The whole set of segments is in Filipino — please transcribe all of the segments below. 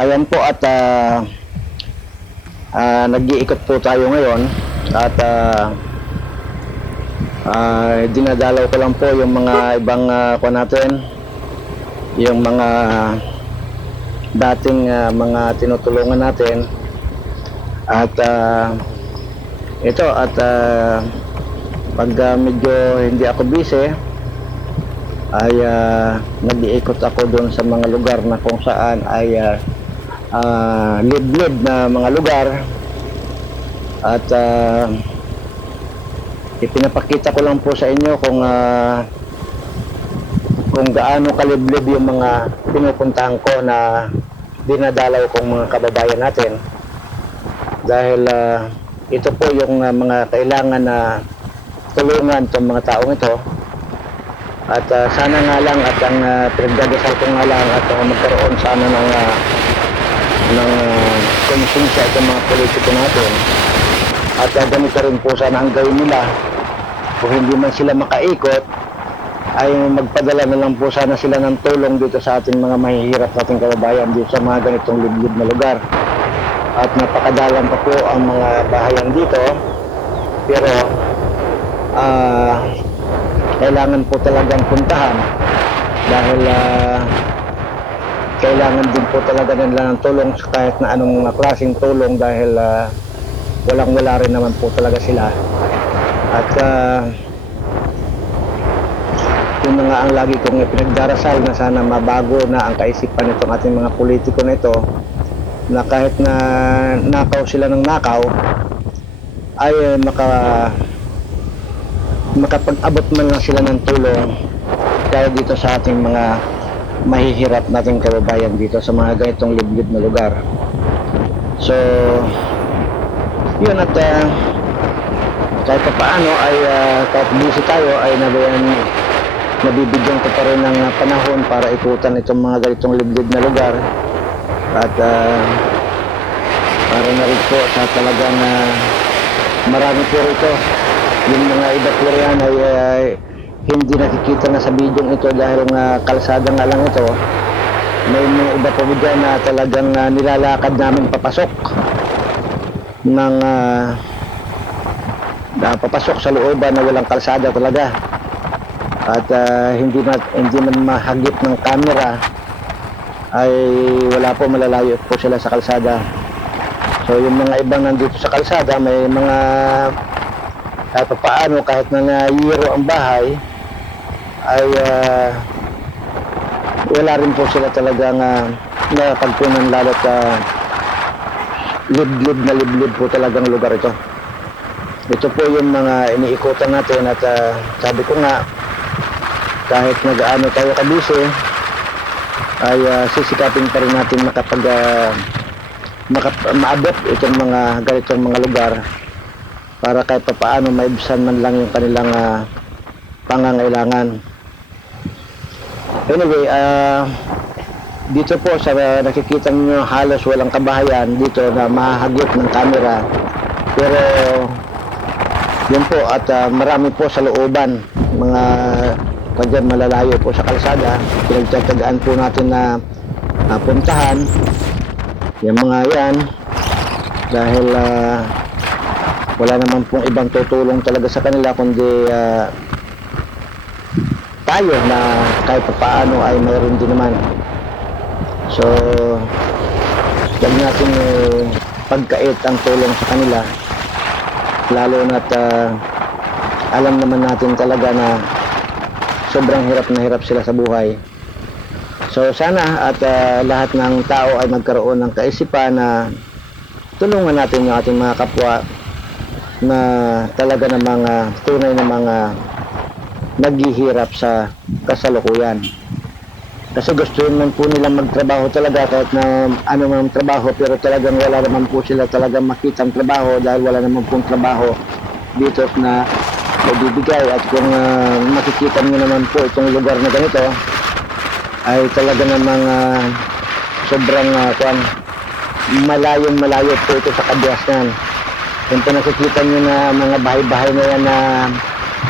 ayan po at ah, ah, nag-iikot po tayo ngayon at ah, ah, dinadalaw ko lang po yung mga ibang uh, natin. Yung mga dating ah, mga tinutulungan natin. At ah, ito at ah, pag ah, medyo hindi ako busy ay ah, nag-iikot ako doon sa mga lugar na kung saan ay ah, ah, liblib na mga lugar. At ah, ipinapakita ko lang po sa inyo kung ah, kung gaano kaliblib yung mga pinupuntahan ko na dinadalaw kong mga kababayan natin. Dahil ah, ito po yung ah, mga kailangan na tulungan itong mga taong ito. At ah, sana nga lang at ang uh, pinagdadasal ko nga lang at ah, magkaroon sana ng uh, ng uh, konsensya itong mga politiko natin. At uh, ganito rin po sana ang gawin nila. Kung hindi man sila makaikot ay magpadala na lang po sana sila ng tulong dito sa ating mga mahihirap nating kababayan dito sa mga ganitong liblib na lugar. At napakadalang pa po ang mga bahayan dito. Pero ah kailangan po talagang puntahan. Dahil ah, kailangan din po talaga nila ng tulong kahit na anong klaseng tulong dahil ah, walang wala rin naman po talaga sila. At ah, yun na nga ang lagi kong pinagdarasal na sana mabago na ang kaisipan nitong ating mga politiko na ito na kahit na nakaw sila ng nakaw ay eh, maka makapag-abot man lang sila ng tulong dahil dito sa ating mga mahihirap nating kababayan dito sa mga ganitong liblib na lugar. So, yun at uh, kahit pa paano ay ah, kahit busy tayo ay nabayan nabibigyan ko pa rin ng ah, panahon para ikutan itong mga ganitong liblib na lugar at ah, para na rin po sa talagang ah, marami po rito yung mga iba po riyan ay, ay hindi nakikita na sa video ito dahil nga kalsada nga lang ito may mga iba po dyan na talagang ah, nilalakad namin papasok ng ah, na papasok sa looban na walang kalsada talaga. At ah, hindi na hindi man mahagip ng camera ay wala po malalayo po sila sa kalsada. So yung mga ibang nandito sa kalsada may mga kahit pa paano kahit na nayiro ang bahay ay ah, wala rin po sila talagang uh, napagpunan lalo sa liblib na liblib po talagang lugar ito ito po yung mga iniikutan natin at ah, sabi ko nga kahit nag-ano tayo kabisi ay ah, sisikapin pa rin natin makapag ah, makap- maabot itong mga ganitong mga lugar para kahit pa paano maibsan man lang yung kanilang ah, pangangailangan. Anyway, ah dito po sa uh, nakikita niyo halos walang kabahayan dito na mahagip ng camera. Pero yun po at ah, marami po sa looban mga kadyan malalayo po sa kalsada. Pinagtatagaan po natin na ah, puntahan yung mga yan dahil ah, wala naman pong ibang tutulong talaga sa kanila kundi ah, tayo na kahit pa paano ay mayroon din naman. So, huwag natin eh, pagkait ang tulong sa kanila. Lalo na't ah, alam naman natin talaga na sobrang hirap na hirap sila sa buhay. So sana at ah, lahat ng tao ay magkaroon ng kaisipan na tulungan natin yung ating mga kapwa na talaga ng mga tunay na mga naghihirap sa kasalukuyan. Kasi gusto naman po nilang magtrabaho talaga kahit na ano man trabaho pero talagang wala naman po sila talagang makitang trabaho dahil wala naman pong trabaho dito na nabibigay at kung ah, makikita niyo naman po itong lugar na ganito ay talaga namang ah, sobrang uh, kwan, malayong malayo po ito sa kabiasnan. Kung nakikita nyo na mga bahay-bahay na yan na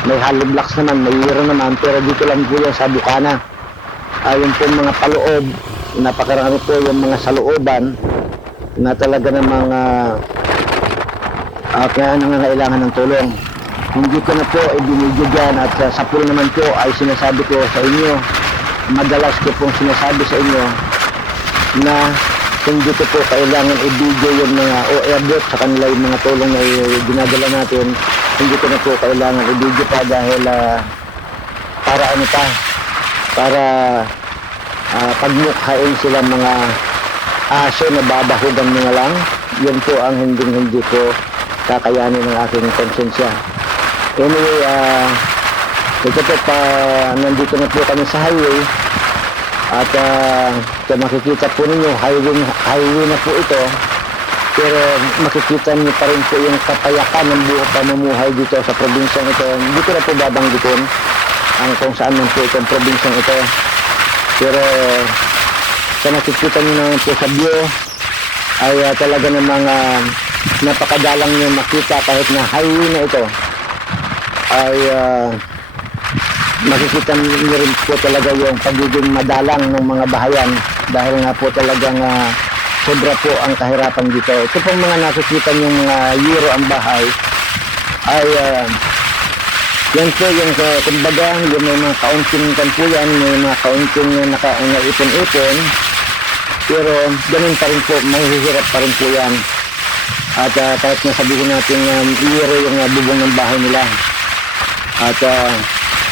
may hollow blocks naman, may hero naman, pero dito lang po yan sa Bukana. Ayun po mga paloob napakarami po yung mga salooban na talaga namang uh, uh, kaya nangangailangan ng tulong. Hindi ko na po ibinigyo dyan at uh, sa pool naman po ay sinasabi ko sa inyo, madalas ko pong sinasabi sa inyo na hindi ko po kailangan i-video yung mga o i-abot sa kanila yung mga tulong na ginadala natin. Hindi ko na po kailangan i-video pa dahil ah, para ano pa, para ah, pagmukhain sila mga aso na babahugan mo na lang. Yun po ang hindi hindi ko kakayanin ng aking konsensya. Anyway, ah, ito po pa, nandito na po kami sa highway. At uh, makikita po ninyo, highway, highway na po ito. Pero makikita niyo pa rin po yung kapayakan ng buong pamumuhay dito sa probinsyang ito. Hindi ko na po babanggitin ang kung saan man po itong probinsyang ito. Pero sa nakikita niyo naman po sa view, ay ah, talaga namang uh, napakadalang niyo makita kahit na highway na ito ay ah, makikita niyo rin po talaga yung pagiging madalang ng mga bahayan dahil nga po talagang ah, sobra po ang kahirapan dito. Ito pong mga nakikita niyo mga euro ang bahay ay ah, yan po yung uh, kumbaga yung may mga kaunting kan po yan, may mga kaunting na naka, naipon-ipon pero ganun pa rin po, mahihirap pa rin po yan. At ah, kahit na sabihin natin um, euro yung uh, bubong ng bahay nila. At ah,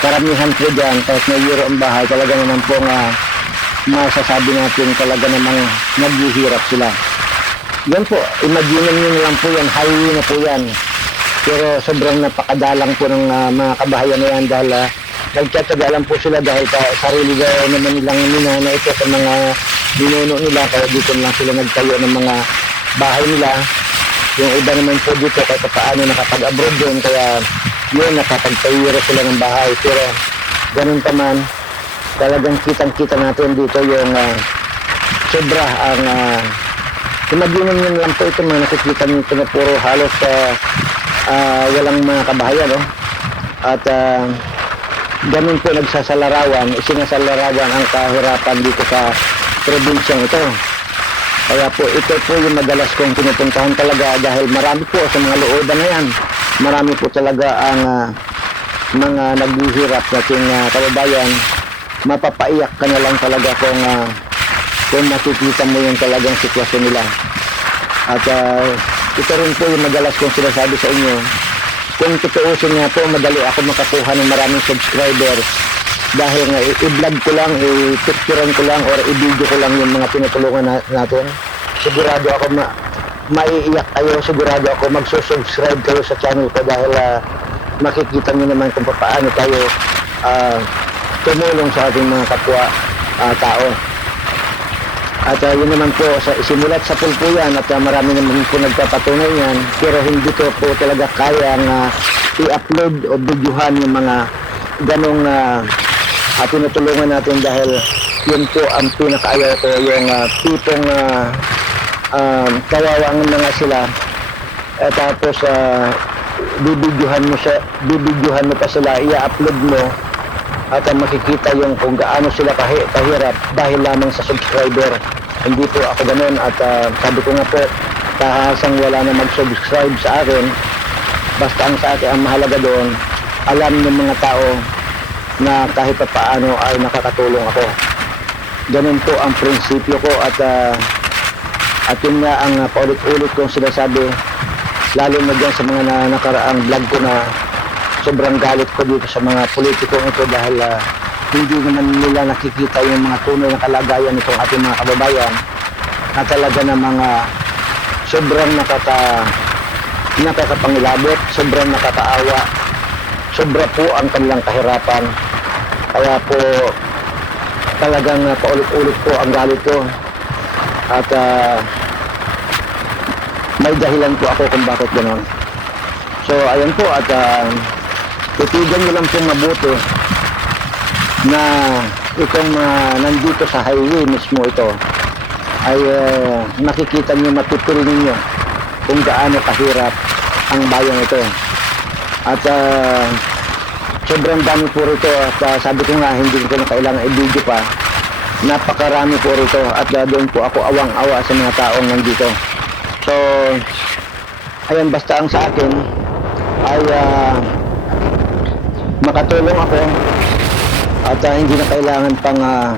karamihan po dyan, kahit na euro ang bahay, talaga naman po nga masasabi natin talaga namang naghihirap sila. Yan po, imagine nyo na lang po yan, highway na po yan. Pero sobrang napakadalang po ng ah, mga kabahayan na yan dahil uh, nagtsatsaga lang po sila dahil sa sarili daw naman nilang minana ito sa mga binuno nila kaya dito lang sila nagtayo ng mga bahay nila. Yung iba naman po dito kahit paano nakapag-abroad din kaya yun nakapagtayo sila ng bahay. Pero ganun pa man, talagang kitang-kita natin dito yung ah, sobra ang uh, imagine nyo lang po ito mga nakikita nyo ito na puro halos ah, ah, walang mga kabahayan no? at ah, ganun po nagsasalarawan sinasalarawan ang kahirapan dito sa probinsyang ito. Kaya po ito po yung madalas kong pinupuntahan talaga dahil marami po sa mga looban na yan. Marami po talaga ang ah, mga naghihirap nating uh, kababayan mapapaiyak ka na lang talaga kung ah, kung makikita mo yung talagang sitwasyon nila. At ah, ito rin po yung madalas kong sinasabi sa inyo. Kung tutuusin nga po madali ako makakuha ng maraming subscribers dahil nga i-vlog ko lang i-picturean ko lang or i-video ko lang yung mga tinutulungan na- natin. Sigurado ako ma maiiyak kayo sigurado ako magsusubscribe kayo sa channel ko dahil ah, makikita nyo naman kung paano tayo ah, tumulong sa ating mga kapwa ah, tao. At uh, yun naman po, sa, simulat sa pool at uh, marami naman po nagpapatunay yan pero hindi ko po talaga kaya uh, i-upload o videohan yung mga ganong uh, uh, tinutulungan natin dahil yun po ang pinakaayaw ko yung uh, tipong uh, uh, kawawang mga sila. At tapos uh, bibidyohan mo siya bibidyohan mo pa sila i-upload mo at makikita yung kung gaano sila kahi, kahirap dahil lamang sa subscriber. Hindi po ako ganun at ah, sabi ko nga po, kahasang wala na mag-subscribe sa akin, basta ang sa akin ang mahalaga doon, alam ng mga tao na kahit pa paano ay nakakatulong ako. Ganun po ang prinsipyo ko at ah, at yun nga ang paulit-ulit kong sinasabi lalo na dyan sa mga na, nakaraang vlog ko na sobrang galit ko dito sa mga politikong ito dahil ah, hindi naman nila nakikita yung mga tunay na kalagayan nitong ating mga kababayan na talaga na mga sobrang nakaka nakakapangilabot, sobrang nakakaawa, sobra po ang kanilang kahirapan. Kaya po talagang ah, paulit-ulit po ang galit ko at ah, may dahilan po ako kung bakit gano'n. So, ayan po at uh, titigan nyo lang pong mabuti na itong uh, nandito sa highway mismo ito ay uh, nakikita nyo, matuturi ninyo kung gaano kahirap ang bayan ito. At uh, sobrang dami po rito at uh, sabi ko nga hindi ko na kailangan i-video pa napakarami po rito at uh, doon po ako awang-awa sa mga taong nandito. So, ayan basta ang sa akin ay ah, makatulong ako at ah, hindi na kailangan pang ah,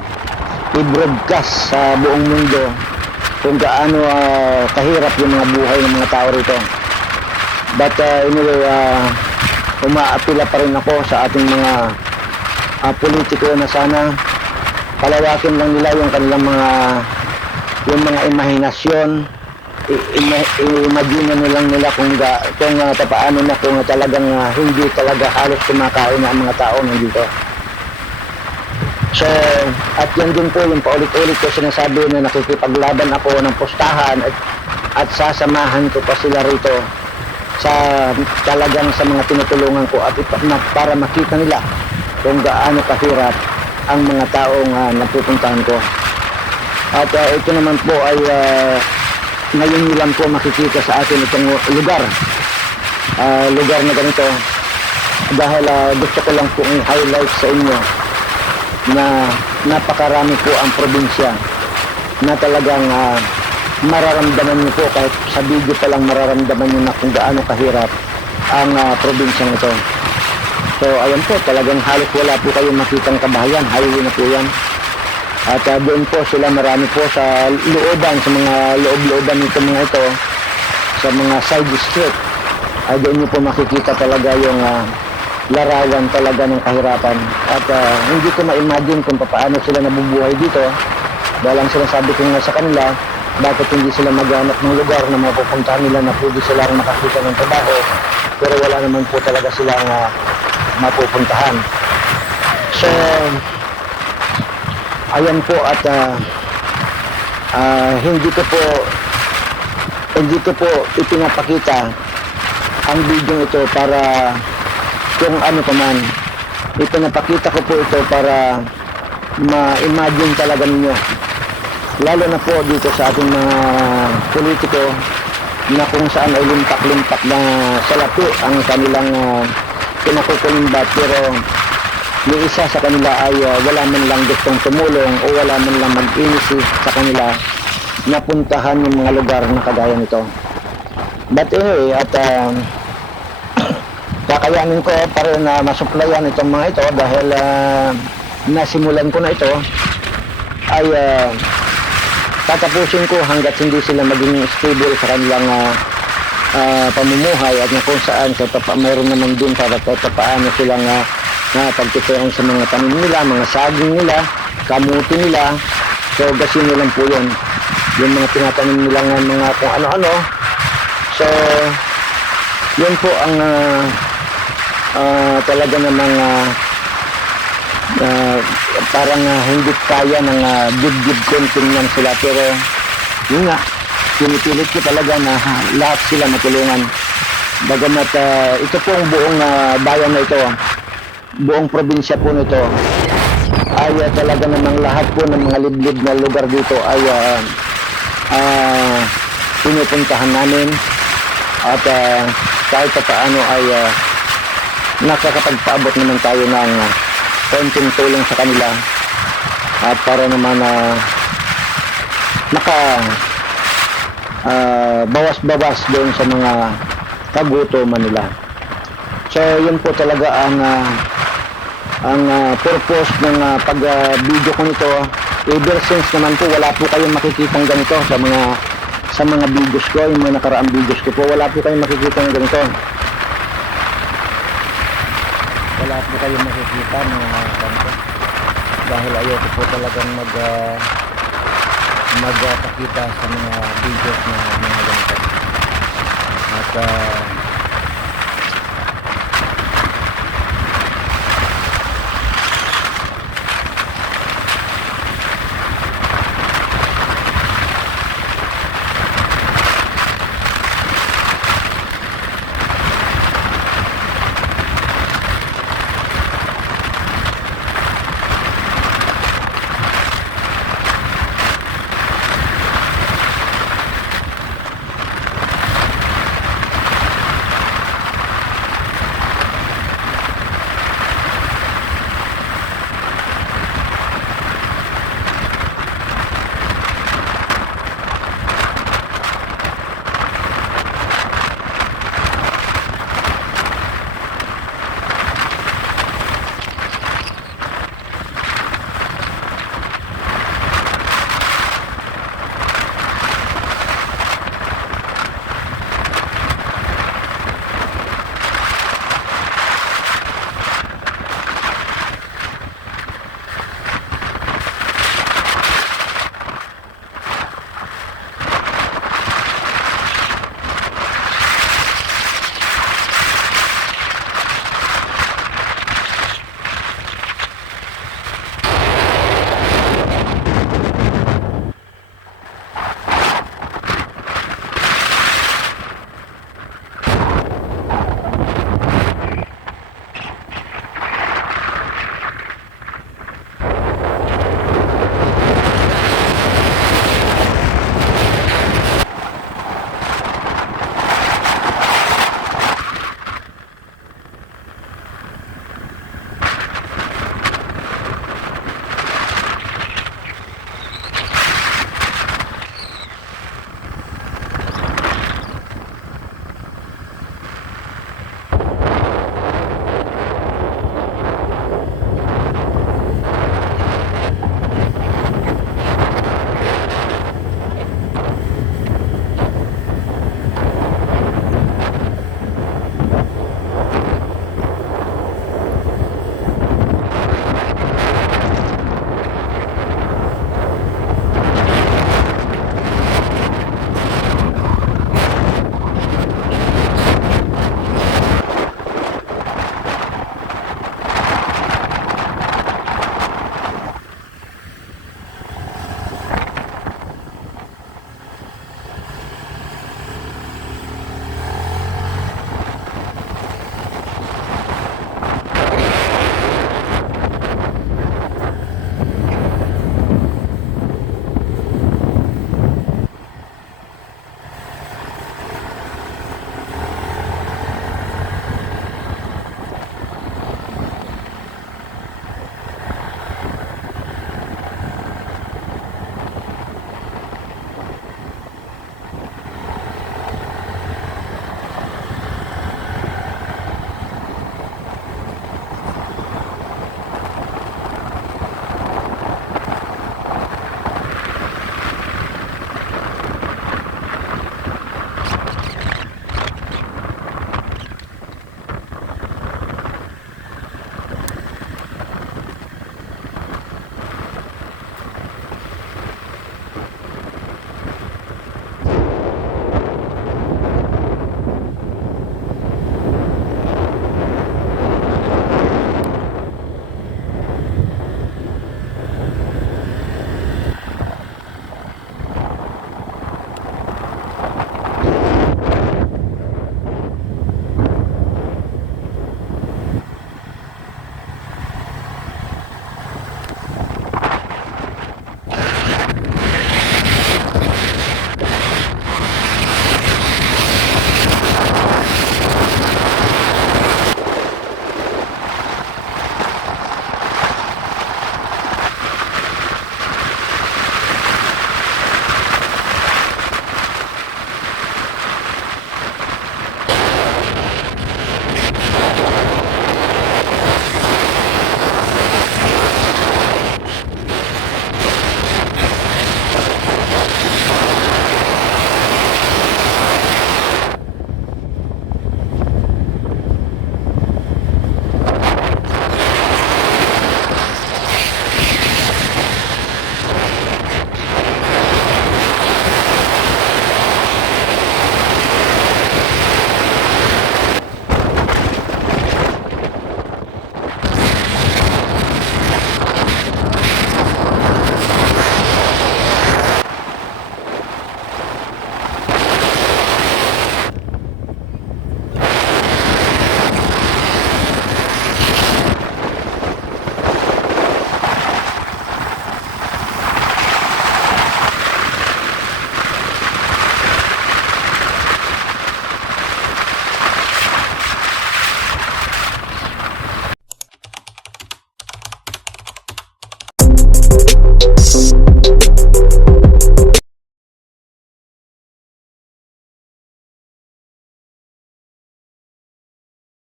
i-broadcast sa buong mundo kung gaano ah, kahirap yung mga buhay ng mga tao rito. But uh, anyway, uh, umaapila pa rin ako sa ating mga uh, politiko na sana palawakin lang nila yung kanilang mga yung mga imahinasyon i-imagine na nilang nila kung ga, kung uh, paano na kung talagang uh, hindi talaga halos kumakain na ang mga tao nandito. So, at yan din po yung paulit-ulit ko sinasabi na nakikipaglaban ako ng postahan at, at sasamahan ko pa sila rito sa talagang sa mga tinutulungan ko at ipa- para makita nila kung gaano kahirap ang mga taong uh, napupuntahan ko. At ah, ito naman po ay ah, ngayon lang po makikita sa atin itong lugar. Ah, lugar na ganito dahil ah, gusto ko lang po i-highlight sa inyo na napakarami po ang probinsya na talagang ah, mararamdaman niyo po kahit sa video pa lang mararamdaman niyo na kung gaano kahirap ang uh, probinsya nito. So ayan po, talagang halos wala po kayong makitang kabahayan, highway na po yan. At ah, doon po sila marami po sa looban, sa mga loob-looban nito mga ito, sa mga side street. Ay doon niyo po makikita talaga yung ah, larawan talaga ng kahirapan. At ah, hindi ko ma-imagine kung paano sila nabubuhay dito. Dahil ang sinasabi ko nga sa kanila, bakit hindi sila maghanap ng lugar na mapupuntahan nila na pwede silang makakita ng trabaho pero wala naman po talaga silang ah, mapupuntahan. So, ayan po at ah, ah, hindi ko po hindi ko po ipinapakita ang video ito para kung ano pa man. Ipinapakita ko po ito para ma-imagine talaga ninyo. Lalo na po dito sa ating mga politiko na kung saan ay limpak-limpak na salapi ang kanilang uh, pinakukulimbat pero yung isa sa kanila ay ah, wala man lang gustong tumulong o wala man lang mag-inisip sa kanila na puntahan yung mga lugar na kagaya nito. But anyway, at ah, kakayanin ko pa rin na masuplayan itong mga ito dahil ah, nasimulan ko na ito ay ah, tatapusin ko hanggat hindi sila maging stable sa kanilang ah, ah, pamumuhay at kung saan kahit pa, mayroon naman din para kahit pa paano silang uh, pagtitiyan sa mga tanim nila, mga saging nila, kamuti nila. So, gasin lang po yun. Yung mga tinatanim nila ng mga kung ano-ano. So, yun po ang ah, ah, talaga namang ah, ah, parang ah, hindi kaya ng uh, kong tingnan sila pero yun nga pinipilit ko talaga na ha, lahat sila matulungan bagamat ah, ito po ang buong ah, bayan na ito buong probinsya po nito. Ay ah, talaga namang lahat po ng mga liblib na lugar dito ay ah, ah, pinupuntahan namin. At ah, kahit pa paano ay ah, nakakapagpaabot naman tayo ng konting tulong sa kanila. At para naman na naka ah, bawas-bawas doon sa mga kagutuman nila. So yun po talaga ang ah, ang ah, purpose ng ah, pag-video ko nito. Ever since naman po wala po kayong makikitang ganito sa mga sa mga videos ko, yung mga nakaraang videos ko po, wala po kayong makikita ng ganito. Wala po kayong makikita ng ganito. Dahil ayoko po talagang mag uh, magpakita sa mga videos na mga ganito. At ah,